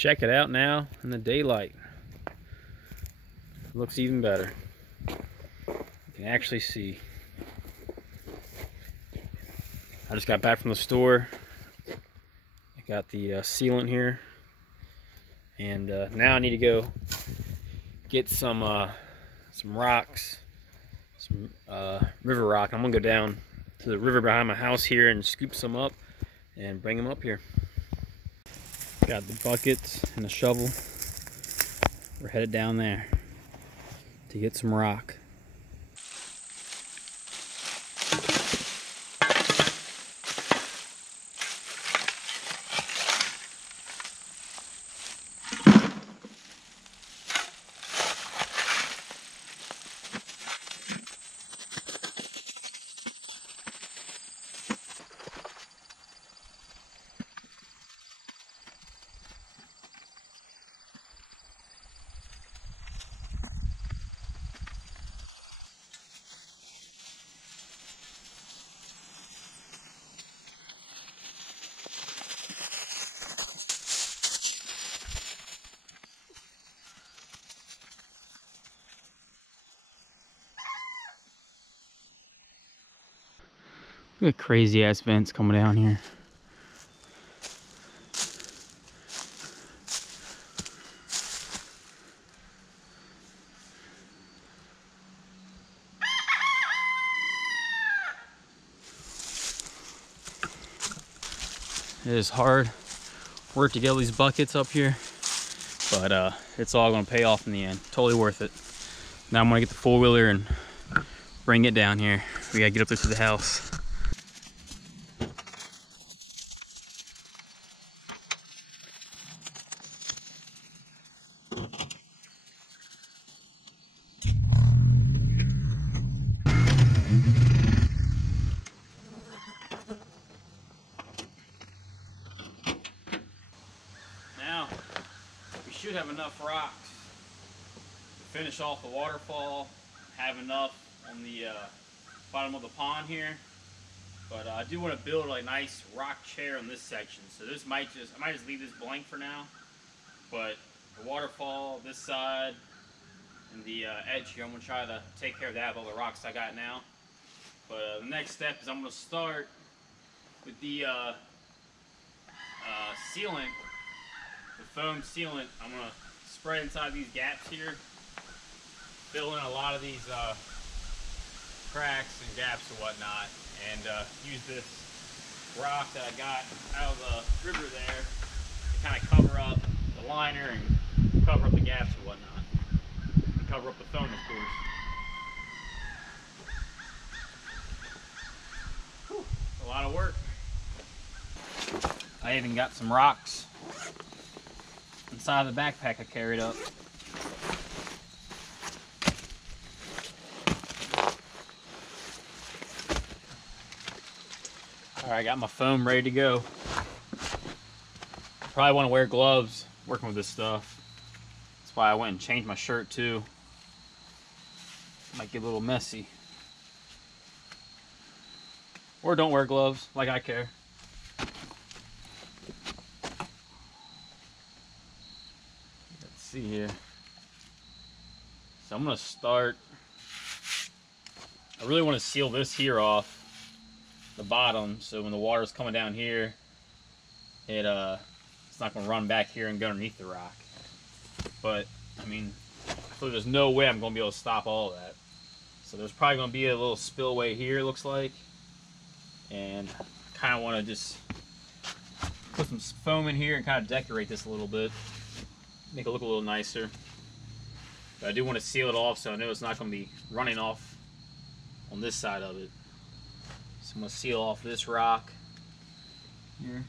check it out now in the daylight. It looks even better. You can actually see. I just got back from the store. I got the sealant here, and now I need to go get some rocks, some river rock. I'm gonna go down to the river behind my house here and scoop some up and bring them up here. Got the buckets and a shovel. We're headed down there to get some rock. Look at crazy ass vents coming down here. It is hard work to get all these buckets up here, but it's all gonna pay off in the end. Totally worth it. Now I'm gonna get the four-wheeler and bring it down here. We gotta get up there to the house. Now, we should have enough rocks to finish off the waterfall, have enough on the bottom of the pond here. But I do want to build a nice rock chair on this section. So this I might just leave this blank for now. But the waterfall, this side, and the edge here, I'm going to try to take care of that with all the rocks I got now. But the next step is I'm going to start with the sealant, the foam sealant. I'm going to spray inside these gaps here, fill in a lot of these cracks and gaps and whatnot, and use this rock that I got out of the river there to kind of cover up the liner and cover up the gaps and whatnot, and cover up the foam, of course. Whew, a lot of work. I even got some rocks inside the backpack I carried up. Alright, I got my foam ready to go. Probably want to wear gloves working with this stuff. That's why I went and changed my shirt too. Might get a little messy. Or don't wear gloves, like I care. Let's see here. So I'm going to start. I really want to seal this here off the bottom, so when the water's coming down here, it's not going to run back here and go underneath the rock. But I mean, I feel like there's no way I'm going to be able to stop all of that. So there's probably going to be a little spillway here, it looks like, and I kind of want to just put some foam in here and kind of decorate this a little bit, make it look a little nicer. But I do want to seal it off so I know it's not going to be running off on this side of it. So I'm going to seal off this rock here.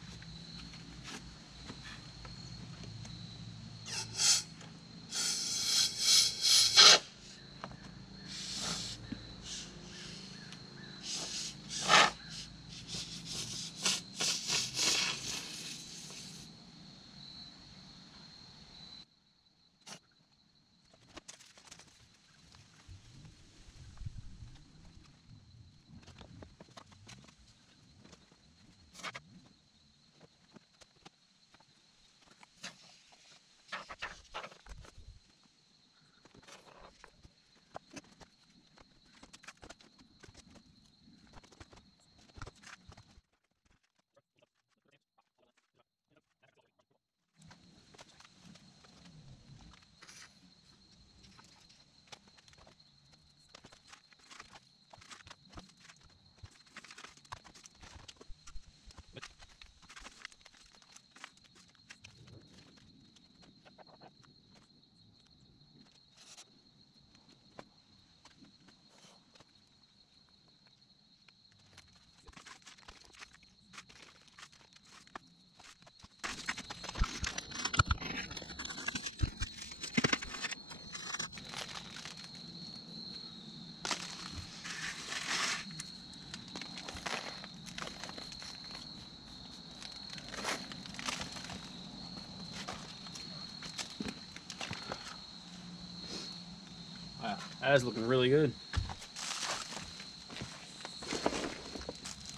That's looking really good.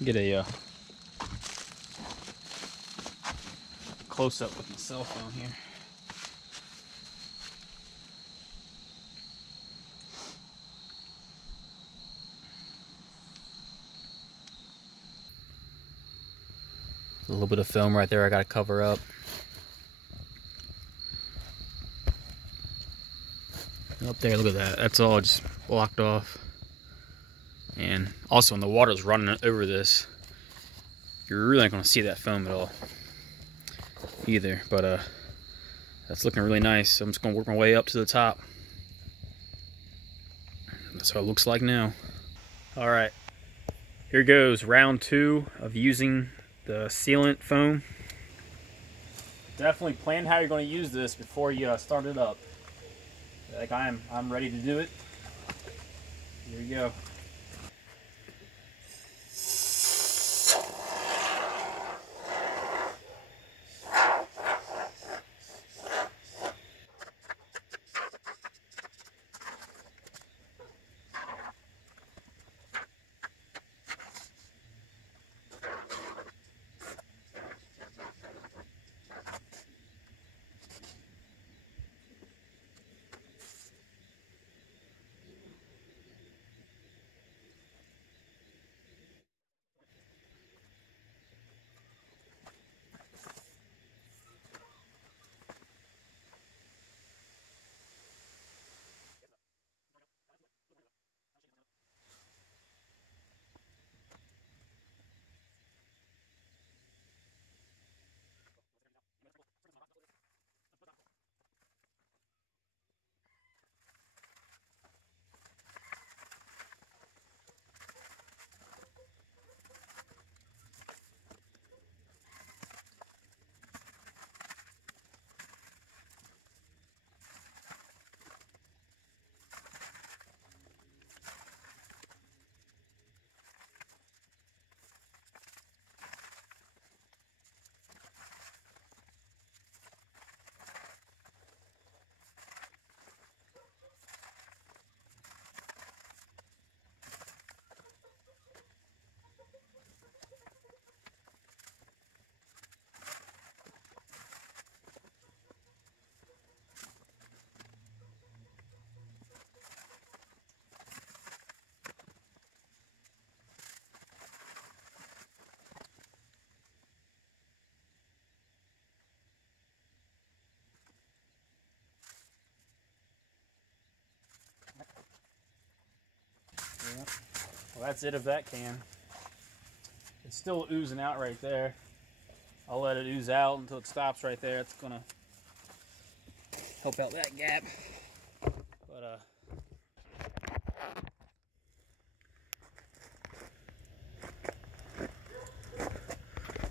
Get a close up with my cell phone here. A little bit of film right there I gotta cover up. Up there, look at that. That's all just blocked off. And also when the water's running over this, you're really not gonna see that foam at all either. But that's looking really nice. So I'm just gonna work my way up to the top. That's how it looks like now. All right, here goes round 2 of using the sealant foam. Definitely plan how you're going to use this before you start it up. Like I'm ready to do it. Here we go. Yeah. Well, that's it of that can. It's still oozing out right there. I'll let it ooze out until it stops right there. It's gonna help out that gap. But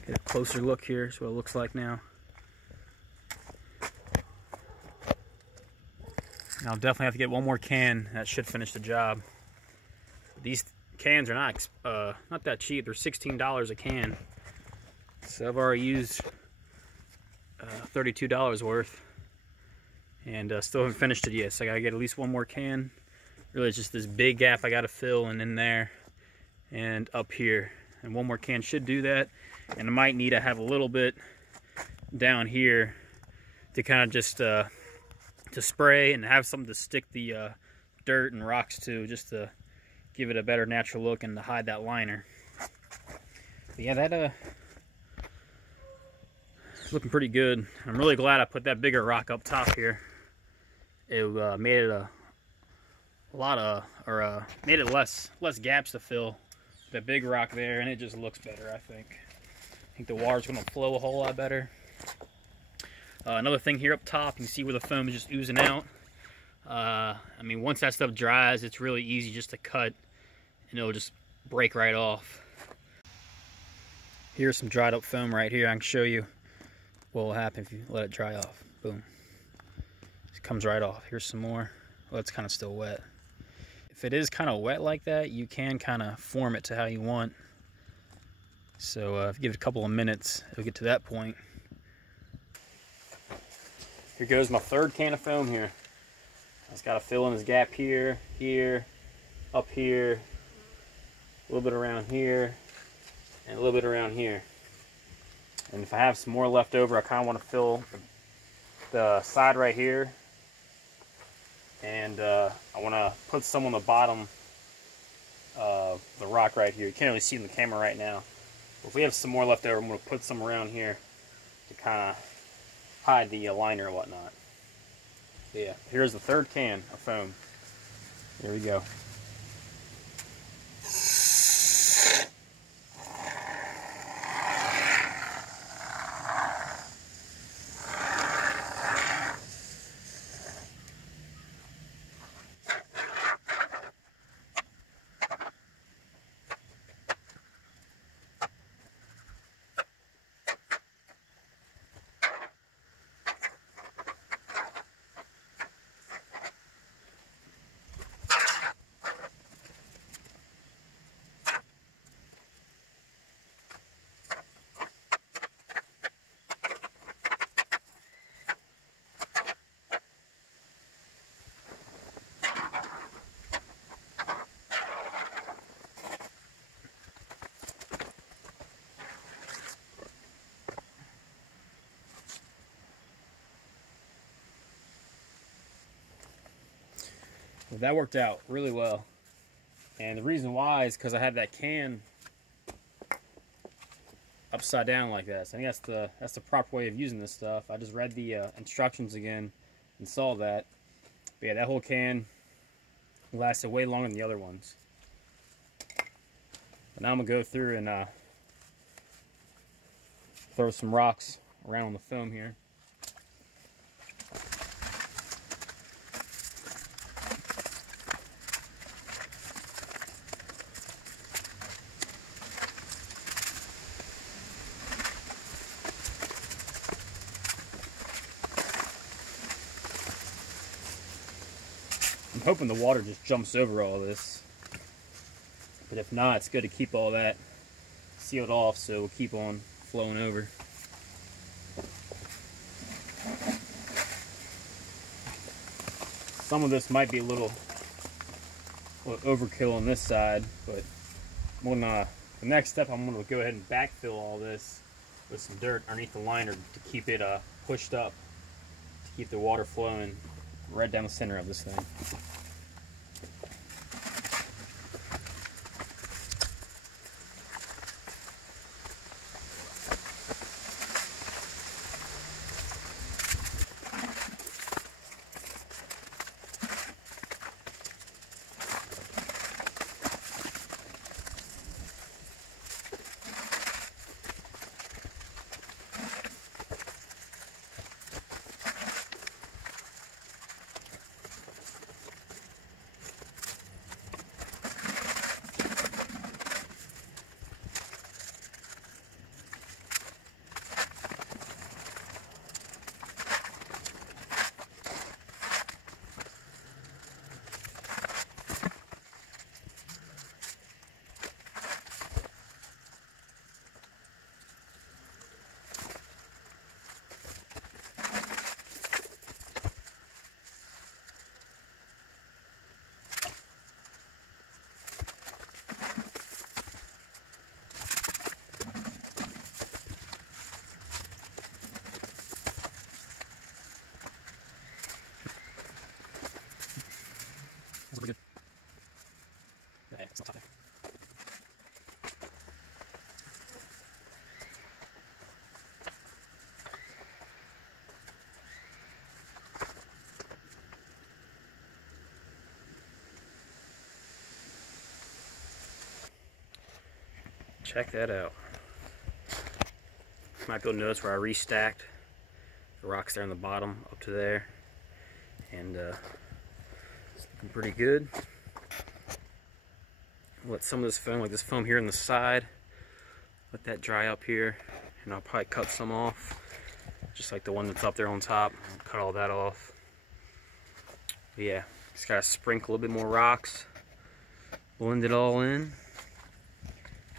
get a closer look here. That's what it looks like now. And I'll definitely have to get one more can. That should finish the job. These cans are not that cheap. They're $16 a can. So I've already used $32 worth, and still haven't finished it yet. So I gotta get at least one more can. Really, it's just this big gap I gotta fill, and in there and up here. And one more can should do that. And I might need to have a little bit down here to kind of just to spray and have something to stick the dirt and rocks to, just to give it a better natural look and to hide that liner. But yeah, that looking pretty good. I'm really glad I put that bigger rock up top here. It made it a lot of, or made it less gaps to fill. That big rock there, and it just looks better, I think. I think the water's gonna flow a whole lot better. Another thing here up top, you can see where the foam is just oozing out. I mean, once that stuff dries, it's really easy just to cut, and it'll just break right off. Here's some dried up foam right here. I can show you what will happen if you let it dry off. Boom. It comes right off. Here's some more. Well, it's kind of still wet. If it is kind of wet like that, you can kind of form it to how you want. So if you give it a couple of minutes, it'll get to that point. Here goes my third can of foam here. It's got to fill in this gap here, here, up here, a little bit around here, and a little bit around here. And if I have some more left over, I kind of want to fill the side right here. And I want to put some on the bottom of the rock right here. You can't really see in the camera right now. But if we have some more left over, I'm going to put some around here to kind of hide the liner and whatnot. But yeah, here's the third can of foam. There we go. That worked out really well, and the reason why is because I had that can upside down like that. So I think that's the proper way of using this stuff. I just read the instructions again and saw that. But yeah, that whole can lasted way longer than the other ones. But now I'm gonna go through and throw some rocks around on the foam here. I'm hoping the water just jumps over all this, but if not, it's good to keep all that sealed off so it'll keep on flowing over. Some of this might be a little overkill on this side, but the next step, I'm going to go ahead and backfill all this with some dirt underneath the liner to keep it pushed up, to keep the water flowing right down the center of this thing. Pretty good. Yeah, it's not tough. Check that out. Might be able to notice where I restacked the rocks there on the bottom up to there, and it's looking pretty good. Let some of this foam, like this foam here on the side, let that dry up here, and I'll probably cut some off, just like the one that's up there on top. I'll cut all that off. But yeah, just gotta sprinkle a little bit more rocks, blend it all in,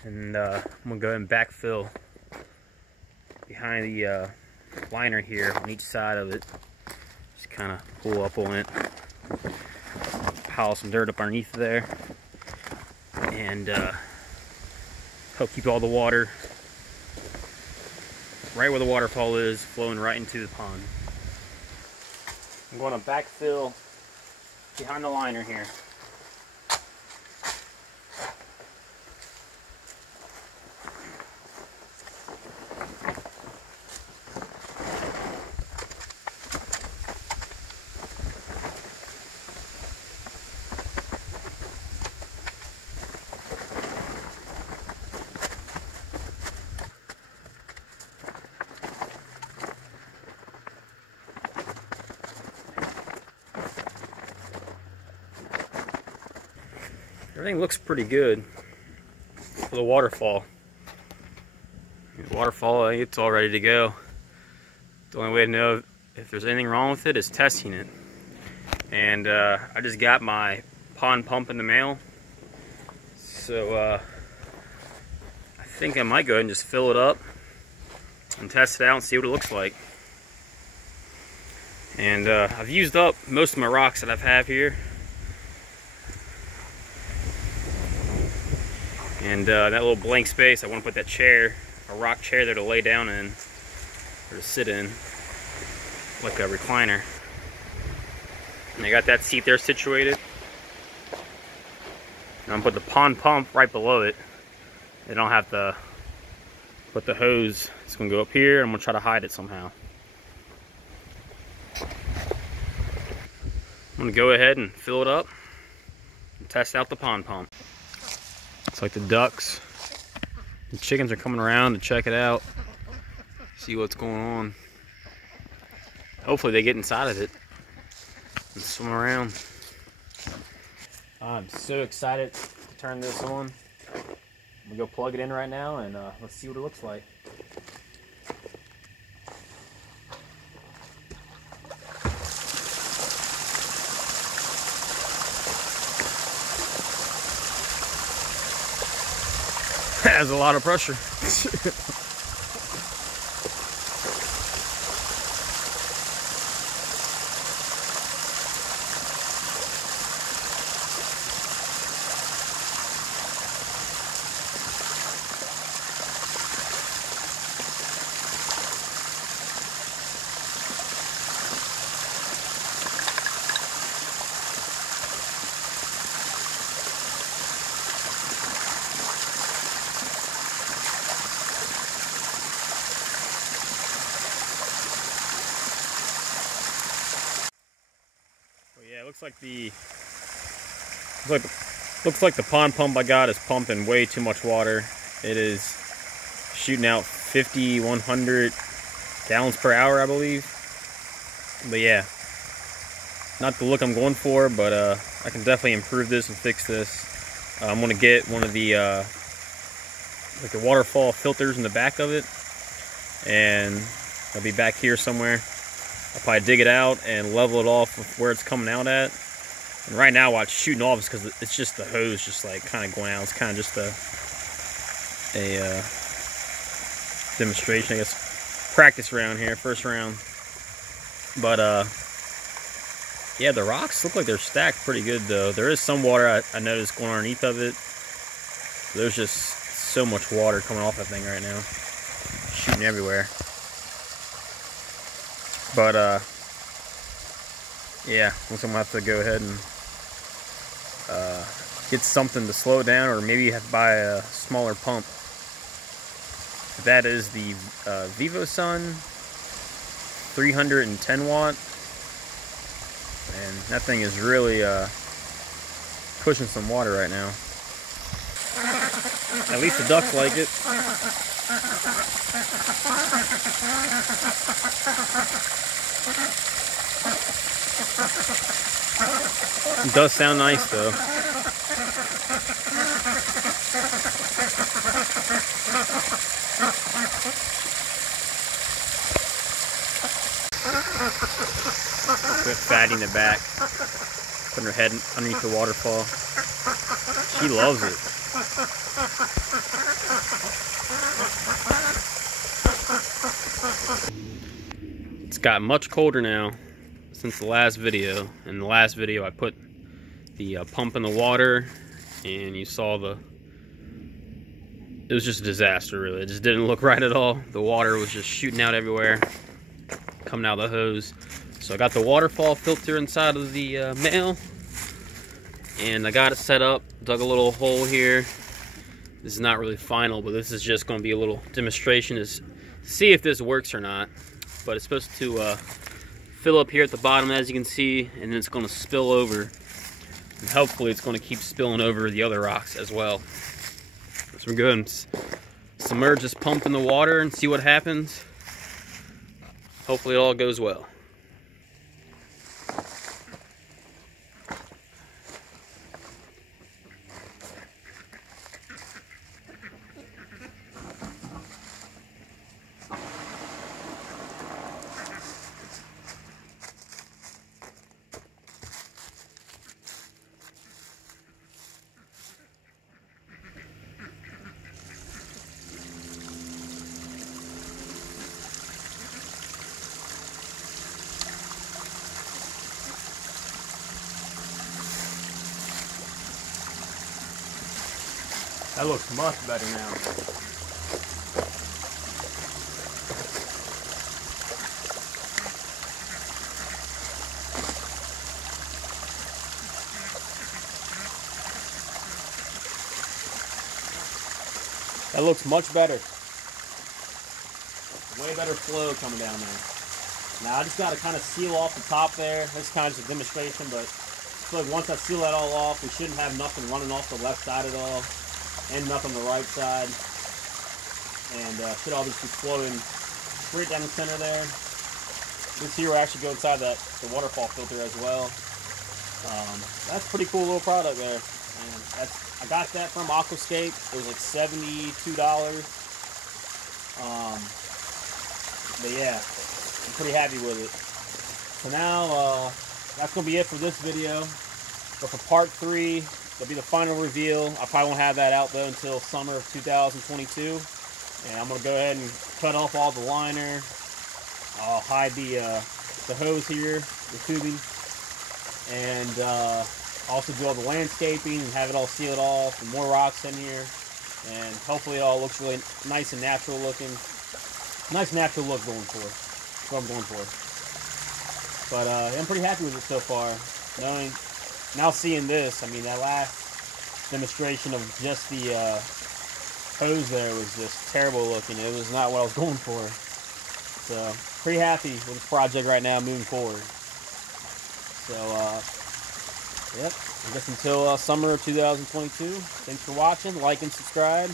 and I'm gonna go ahead and backfill behind the liner here on each side of it. Just kind of pull up on it. pile some dirt up underneath there, and help keep all the water right where the waterfall is, flowing right into the pond. I'm going to backfill behind the liner here. Everything looks pretty good for the waterfall. The waterfall, it's all ready to go. The only way to know if there's anything wrong with it is testing it. And I just got my pond pump in the mail. So I think I might go ahead and just fill it up and test it out and see what it looks like. And I've used up most of my rocks that I have here. And that little blank space, I want to put that chair, a rock chair there to lay down in, or to sit in, like a recliner. And I got that seat there situated. And I'm going to put the pond pump right below it. I don't have to put the hose. It's going to go up here, and I'm going to try to hide it somehow. I'm going to go ahead and fill it up and test out the pond pump. It's like the ducks and chickens are coming around to check it out, see what's going on. Hopefully they get inside of it and swim around. I'm so excited to turn this on. I'm gonna go plug it in right now and let's see what it looks like. Has a lot of pressure. Yeah, looks like the pond pump I got is pumping way too much water. It is shooting out 5,100 gallons per hour, I believe. But yeah, not the look I'm going for, but I can definitely improve this and fix this. I'm gonna get one of the like the waterfall filters in the back of it, and I'll be back here somewhere. I'll probably dig it out and level it off with where it's coming out at. And right now while it's shooting off, it's because it's just the hose just like kind of going out. It's kind of just a demonstration, I guess, practice round here, first round. But yeah, the rocks look like they're stacked pretty good though. There is some water I noticed going underneath of it. There's just so much water coming off that thing right now, shooting everywhere. But yeah, looks like I'm gonna have to go ahead and get something to slow it down, or maybe have to buy a smaller pump. That is the VivoSun 310 watt, and that thing is really pushing some water right now. At least the ducks like it. It does sound nice though. Good fatty in the back, putting her head underneath the waterfall. She loves it. It's gotten much colder now since the last video. In the last video I put the pump in the water, and you saw it was just a disaster, really. It just didn't look right at all. The water was just shooting out everywhere, coming out of the hose. So I got the waterfall filter inside of the male, and I got it set up, dug a little hole here. This is not really final, but this is just going to be a little demonstration to see if this works or not. But it's supposed to fill up here at the bottom, as you can see, and then it's going to spill over. And hopefully it's going to keep spilling over the other rocks as well. So we're going to submerge this pump in the water and see what happens. Hopefully it all goes well. That looks much better now. That looks much better. Way better flow coming down there. Now I just got to kind of seal off the top there. This is kind of just a demonstration, but I feel like once I seal that all off, we shouldn't have nothing running off the left side at all. And nothing on the right side, and should all just be flowing straight down the center there. This here will actually go inside the waterfall filter as well. That's a pretty cool little product there. And I got that from Aquascape. It was like $72. But yeah, I'm pretty happy with it. So now that's gonna be it for this video. But for part 3. That'll be the final reveal. I probably won't have that out though until summer of 2022. And I'm gonna go ahead and cut off all the liner. I'll hide the hose here, the tubing, and also do all the landscaping and have it all sealed off and more rocks in here. And hopefully it all looks really nice and natural looking. Nice natural look going for it. That's what I'm going for. But I'm pretty happy with it so far. Now seeing this, I mean, that last demonstration of just the hose there was just terrible looking. It was not what I was going for. So, pretty happy with this project right now moving forward. So, yep, I guess until summer of 2022, thanks for watching, like and subscribe,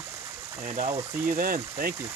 and I will see you then. Thank you.